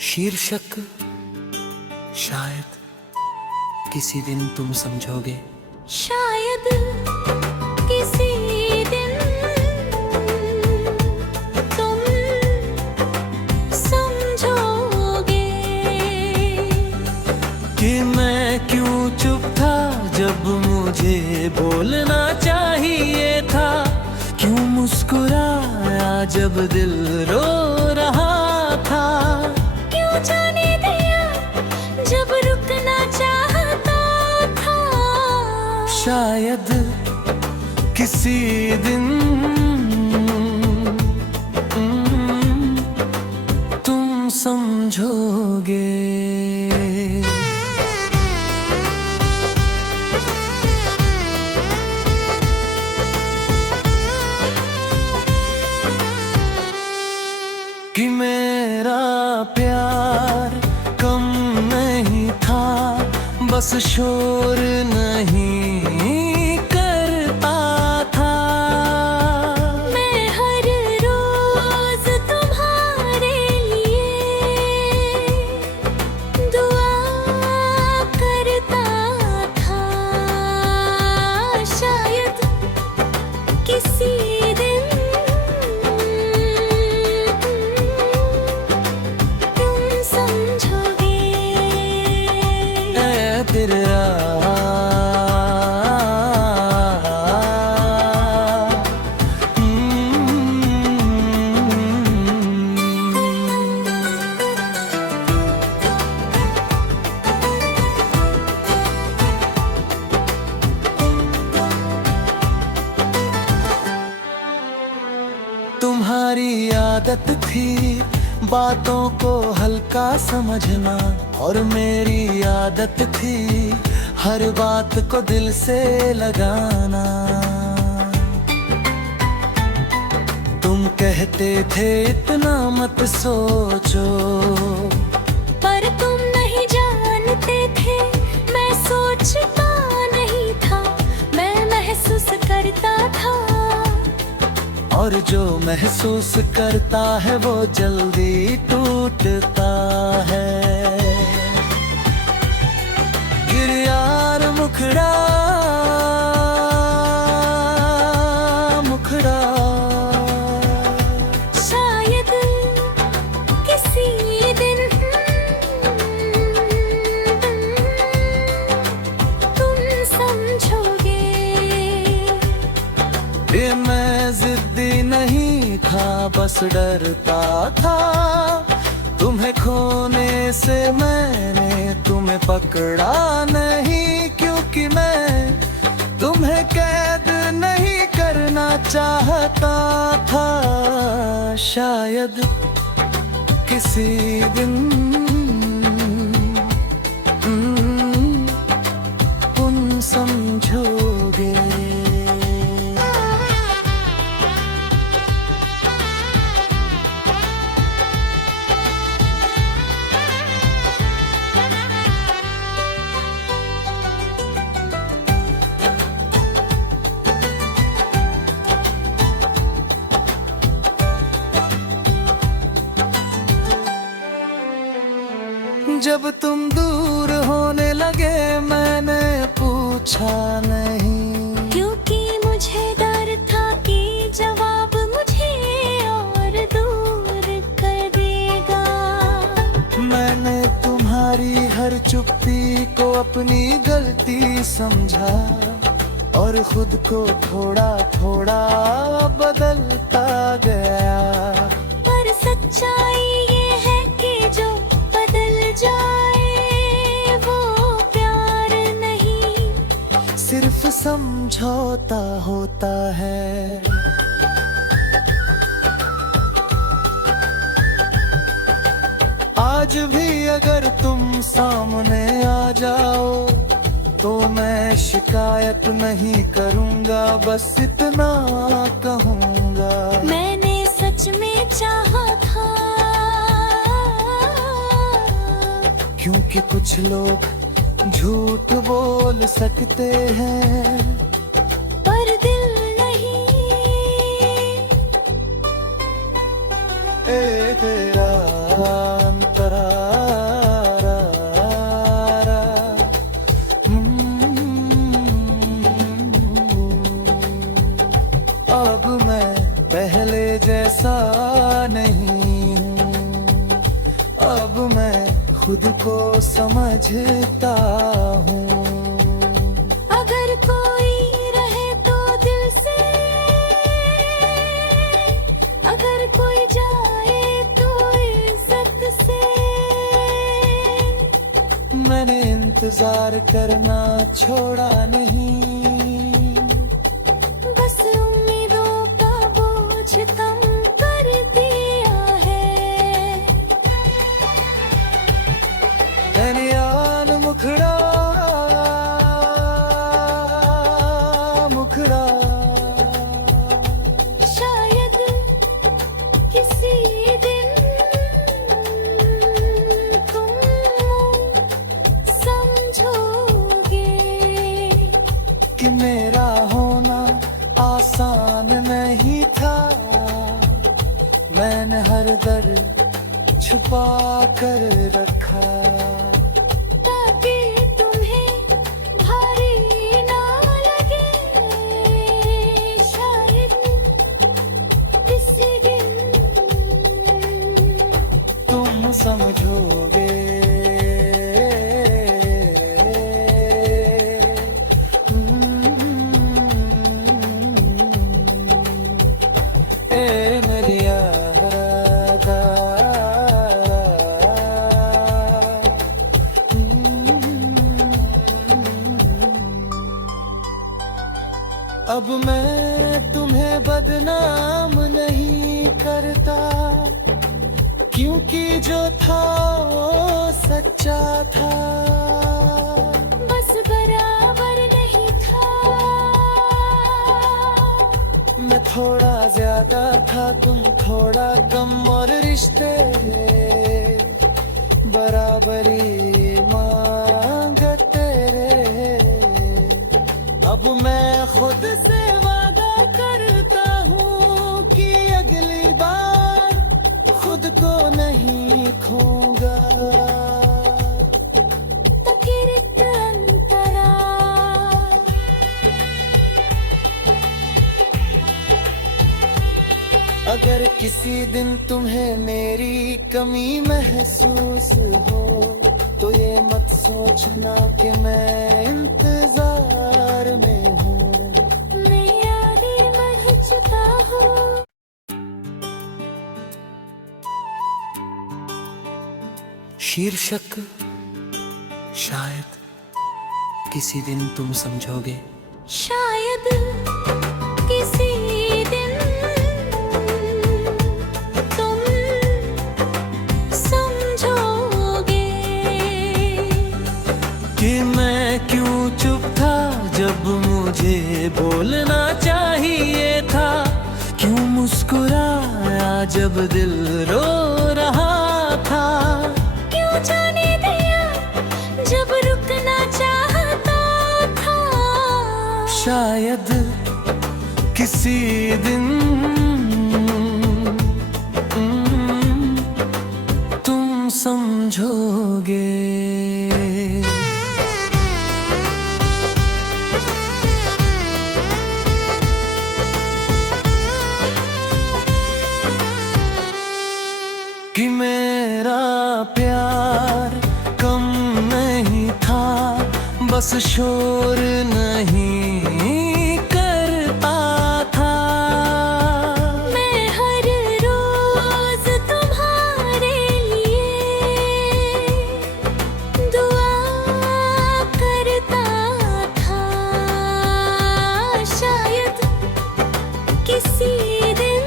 शीर्षक शायद किसी दिन तुम समझोगे। शायद किसी दिन तुम समझोगे कि मैं क्यों चुप था जब मुझे बोलना चाहिए था, क्यों मुस्कुराया जब दिल रो रहा था, क्यों जाने दिया जब रुकना चाहता था। शायद किसी दिन तुम समझोगे। कि मेरा प्यार कम नहीं था, बस शोर नहीं करता था। मैं हर रोज तुम्हारे लिए दुआ करता था। शायद किसी दिन तुम समझोगे। तेरा तुम्हारी आदत थी बातों को हल्का समझना, और मेरी आदत थी हर बात को दिल से लगाना। तुम कहते थे इतना मत सोचो, पर तुम नहीं जानते थे मैं सोचता नहीं था, मैं महसूस करता था। और जो महसूस करता है वो जल्दी टूटता है। गिर यार मुखड़ा मुखड़ा। शायद किसी दिन तुम समझोगे। ये मैं जिद्दी नहीं था, बस डरता था तुम्हें खोने से। मैंने तुम्हें पकड़ा नहीं क्योंकि मैं तुम्हें कैद नहीं करना चाहता था। शायद किसी दिन तुम समझोगे। जब तुम दूर होने लगे मैंने पूछा नहीं, क्योंकि मुझे डर था कि जवाब मुझे और दूर कर देगा। मैंने तुम्हारी हर चुप्पी को अपनी गलती समझा, और खुद को थोड़ा थोड़ा बदलता गया। पर सच्चाई ये है कि जो बदल जाए वो प्यार नहीं, सिर्फ समझौता होता है। आज भी अगर तुम सामने आ जाओ तो मैं शिकायत नहीं करूँगा, बस इतना कहूँगा। मैंने सच में चाहा था, क्योंकि कुछ लोग झूठ बोल सकते हैं पर दिल नहीं। ए तेरा अंतरा मैं पहले जैसा नहीं हूँ, अब मैं खुद को समझता हूँ। अगर कोई रहे तो दिल से, अगर कोई जाए तो इज्जत से। मैंने इंतजार करना छोड़ा नहीं, बस उम्मीदों का बोझ कम कर दिया है। नैनियाल मुखड़ा मुखड़ा, शायद किसी दिन तुम समझोगे कि मेरा होना आसान नहीं था। मैंने हर दर्द छुपा कर रखा, ताकि तुम्हें भारी ना लगे। शायद किसी दिन तुम समझोगे। ए मेरी यादा, अब मैं तुम्हें बदनाम नहीं करता, क्योंकि जो था वो सच्चा था। बस बराबर नहीं था। मैं थोड़ा ज्यादा था, तुम थोड़ा कम, और रिश्ते बराबरी मांगते रहे। अब मैं खुद से वादा करता हूँ कि अगली बार खुद को नहीं खोऊंगा। तकिरत अंतरा, अगर किसी दिन तुम्हें मेरी कमी महसूस हो, तो ये मत सोचना कि मैं इंतजार में हूँ। मैं यादें मर चुका हूँ। शीर्षक शायद किसी दिन तुम समझोगे। शायद किसी दिन तुम समझोगे कि मैं क्यों चुप था जब मुझे बोलना चाहिए था, क्यों मुस्कुराया जब दिल रो रहा था, क्यों जाने दिया जब रुकना चाहता था। शायद किसी दिन तुम समझोगे। कि मेरा प्यार कम नहीं था, बस शोर नहीं करता था। मैं हर रोज तुम्हारे लिए दुआ करता था। शायद किसी दिन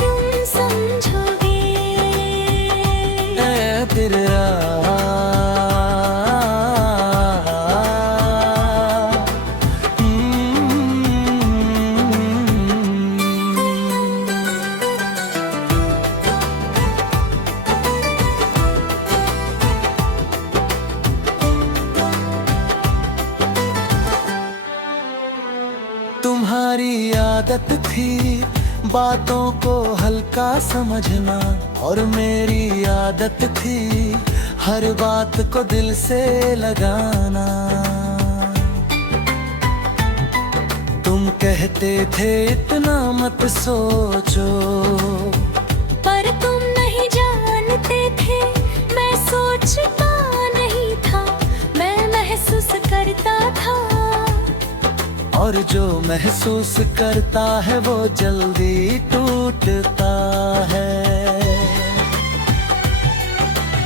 तुम समझोगे। ऐ तेरा तुम्हारी आदत थी बातों को हल्का समझना, और मेरी आदत थी हर बात को दिल से लगाना। तुम कहते थे इतना मत सोचो, पर तुम नहीं जानते थे मैं सोचता नहीं था, मैं महसूस करता था। और जो महसूस करता है वो जल्दी टूटता है।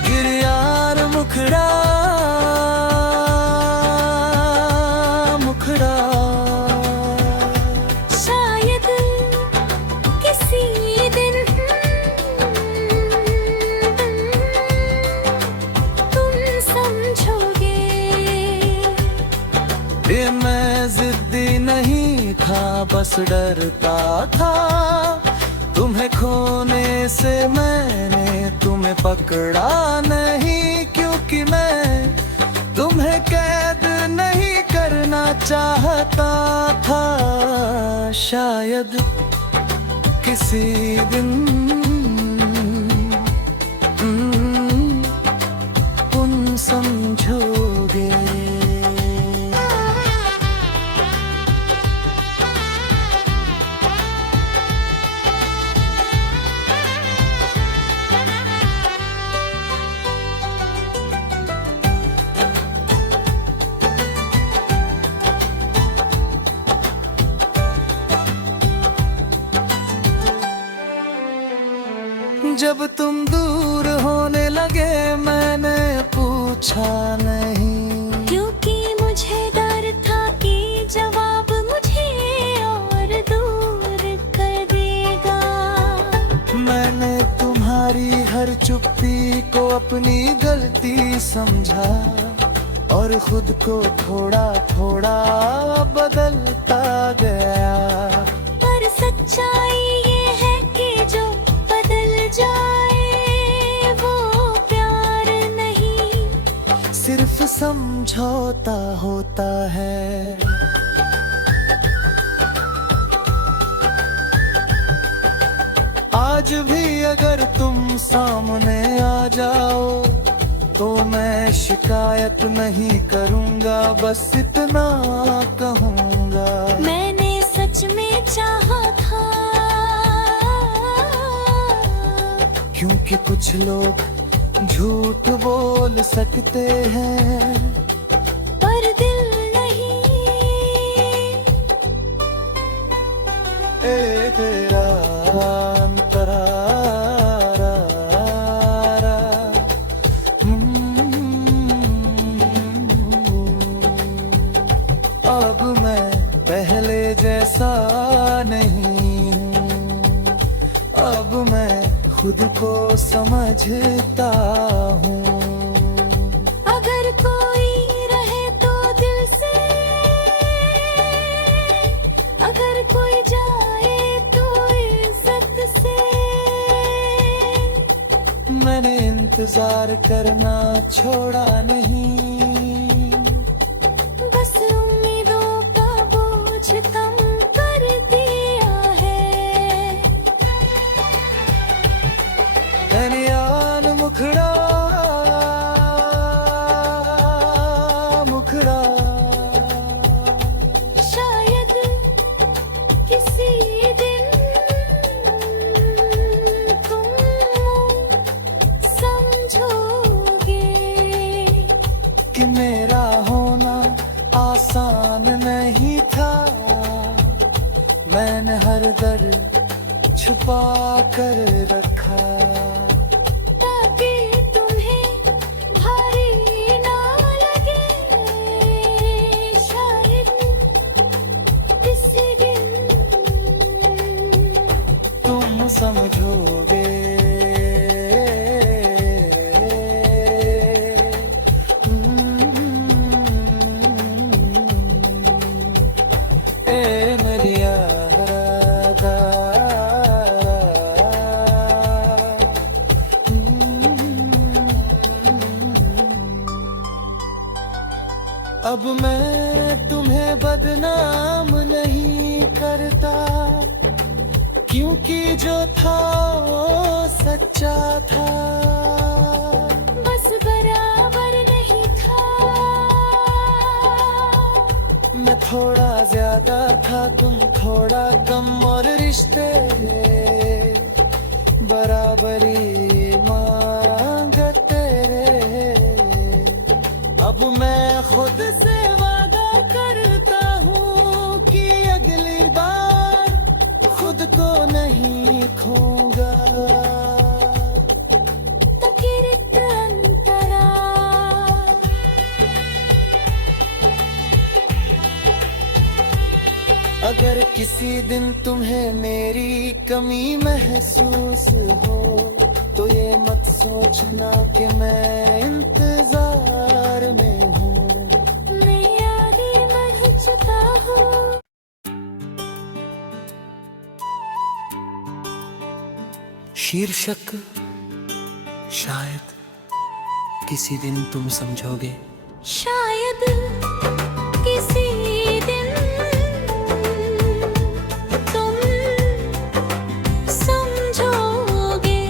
गिर यार मुखड़ा मुखड़ा, शायद किसी दिन तुम समझोगे। ये मैं जिद्दी नहीं था, बस डरता था तुम्हें खोने से। मैंने तुम्हें पकड़ा नहीं क्योंकि मैं तुम्हें कैद नहीं करना चाहता था। शायद किसी दिन तुम समझोगे। जब तुम दूर होने लगे मैंने पूछा नहीं, क्योंकि मुझे डर था कि जवाब मुझे और दूर कर देगा। मैंने तुम्हारी हर चुप्पी को अपनी गलती समझा और खुद को थोड़ा थोड़ा बदलता गया। पर सच्चाई ये है कि जो बदल जाए वो प्यार नहीं, सिर्फ समझौता होता है। आज भी अगर तुम सामने आ जाओ तो मैं शिकायत नहीं करूंगा, बस इतना कहूंगा। मैंने सच में चाहा था, क्योंकि कुछ लोग झूठ बोल सकते हैं पर दिल नहीं। ए तेरा अंतरा अब मैं पहले जैसा नहीं हूँ, अब मैं खुद को समझता हूँ। अगर कोई रहे तो दिल से, अगर कोई जाए तो इज्जत से। मैंने इंतजार करना छोड़ा नहीं, बस उम्मीदों का बोझ कम कर दिया है। धनियान मुखड़ा मुखड़ा, शायद किसी दिन तुम समझोगे कि मेरा होना आसान नहीं था। मैंने हर दर्द छुपा कर रखा, ताकि तुम्हें भारी ना लगे। शायद किसी दिन तुम समझोगे। ए मेरी राधा, अब मैं तुम्हें बदनाम नहीं करता, क्योंकि जो था वो सच्चा था। बस बराबर नहीं था। मैं थोड़ा ज्यादा था, तुम थोड़ा कम, और रिश्ते बराबरी मांगते रहे। अब मैं खुद से वादा करता हूँ कि अगली बार खुद को नहीं खोऊंगा। तकिरत अंतरा अगर किसी दिन तुम्हें मेरी कमी महसूस हो, तो ये मत सोचना कि मैं इंतजार में हूँ। मैं यादें मर चुका हूँ। शीर्षक शायद किसी दिन तुम समझोगे। शायद किसी दिन तुम समझोगे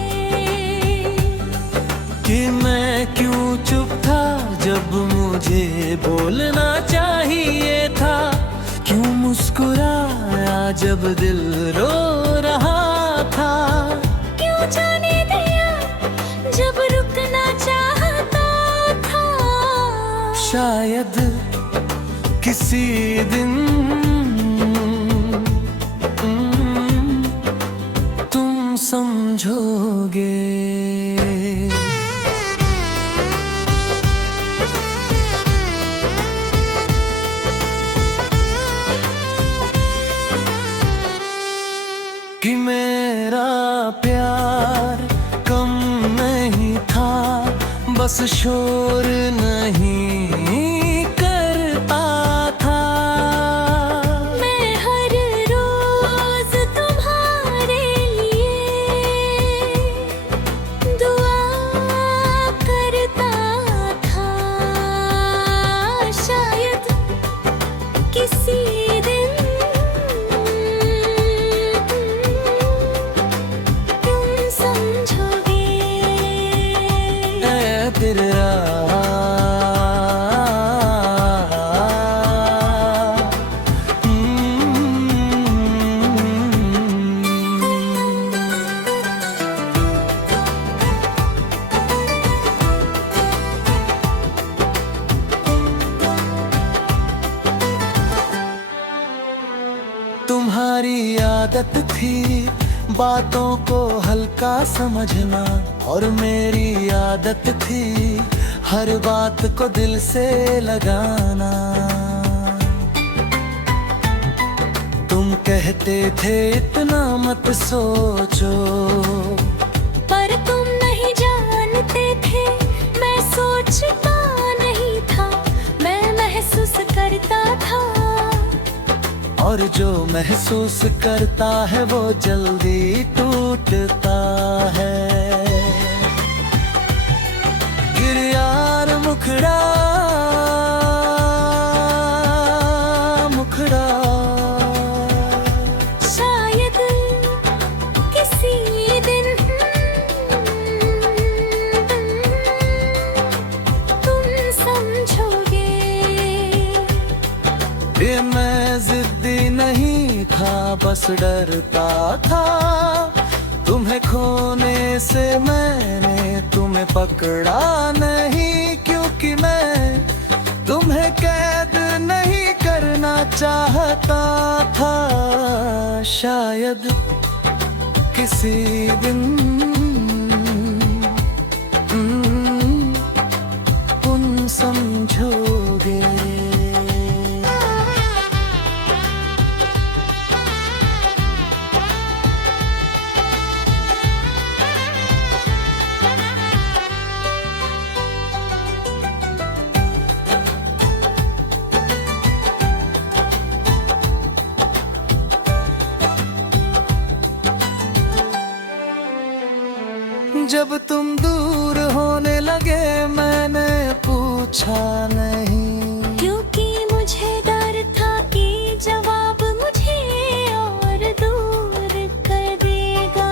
कि मैं क्यों चुप था जब मुझे बोलना चाहिए था, क्यों मुस्कुराया जब दिल रो रहा था, क्यों जाने दिया जब रुकना चाहता था। शायद किसी दिन तुम समझोगे। कि मेरा प्यार कम नहीं था, बस शोर नहीं करता था। मैं हर रोज तुम्हारे लिए दुआ करता था। शायद किसी दिन तुम समझोगे। ऐ तेरा तुम्हारी आदत थी बातों को हल्का समझना, और मेरी आदत थी हर बात को दिल से लगाना। तुम कहते थे इतना मत सोचो, पर तुम नहीं जानते थे मैं सोचता नहीं था, मैं महसूस करता था। और जो महसूस करता है वो जल्दी टूटता है। गिर यार मुखड़ा मुखड़ा, शायद किसी दिन तुम समझोगे। ये मैं जिद्दी नहीं था, बस डरता था तुम्हें खोने से। मैंने तुम्हें पकड़ा नहीं, क्योंकि मैं तुम्हें कैद नहीं करना चाहता था। शायद किसी दिन तुम समझोगे। जब तुम दूर होने लगे मैंने पूछा नहीं, क्योंकि मुझे डर था कि जवाब मुझे और दूर कर देगा।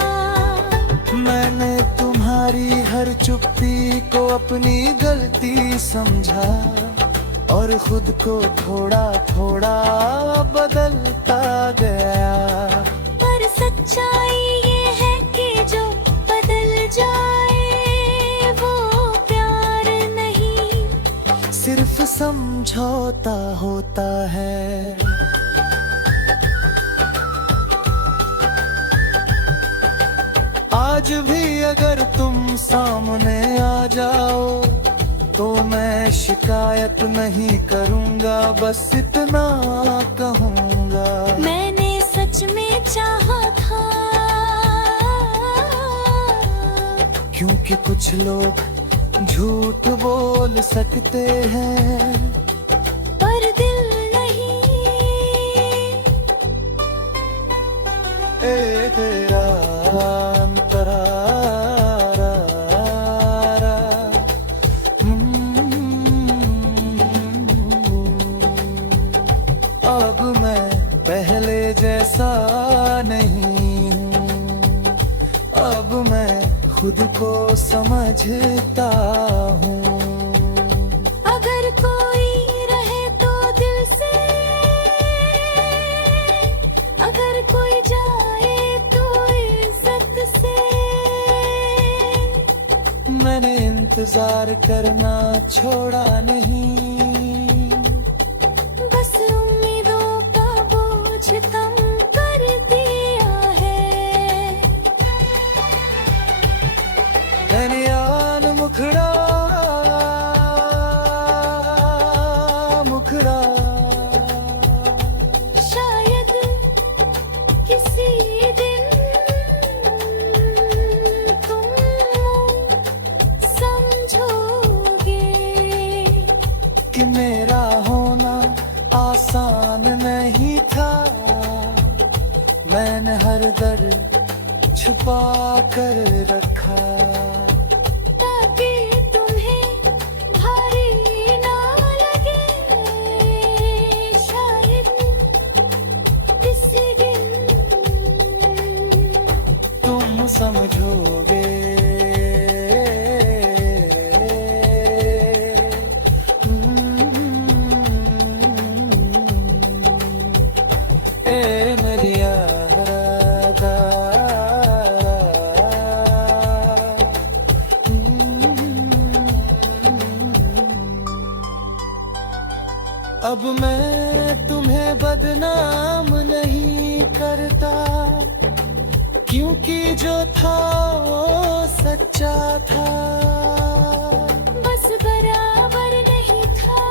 मैंने तुम्हारी हर चुप्पी को अपनी गलती समझा, और खुद को थोड़ा थोड़ा बदलता गया। पर सच्चाई ये है कि जो बदल जाए वो प्यार नहीं, सिर्फ समझौता होता है। आज भी अगर तुम सामने आ जाओ तो मैं शिकायत नहीं करूंगा, बस इतना कहूंगा। मैंने सच में चाहा था, क्योंकि कुछ लोग झूठ बोल सकते हैं पर दिल नहीं। ए तेरा अंतरा अब मैं पहले जैसा नहीं हूँ, अब मैं खुद को समझता हूँ। अगर कोई रहे तो दिल से, अगर कोई जाए तो इज्जत से। मैंने इंतजार करना छोड़ा नहीं, बस उम्मीदों का बोझ कम कर दिया है। धनियान मुखड़ा मुखड़ा, शायद किसी दिन तुम समझोगे कि मेरा होना आसान नहीं था। मैंने हर दर्द छुपा कर रखा, ताकि तुम्हें भारी ना लगे। शायद किसी दिन तुम समझोगे। ए मेरी यारा, अब मैं तुम्हें बदनाम नहीं करता, क्योंकि जो था वो सच्चा था। बस बराबर नहीं था।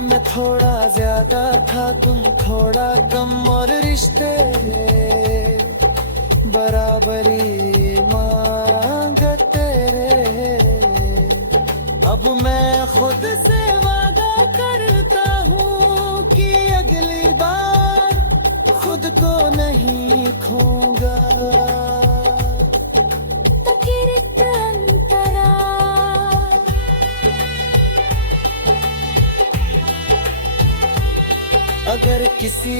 मैं थोड़ा ज्यादा था, तुम थोड़ा कम, और रिश्ते बराबरी मांगते रहे। अब मैं खुद से वादा करता हूँ कि अगली बार खुद को नहीं खोऊंगा। तकिरत अंतरा, अगर किसी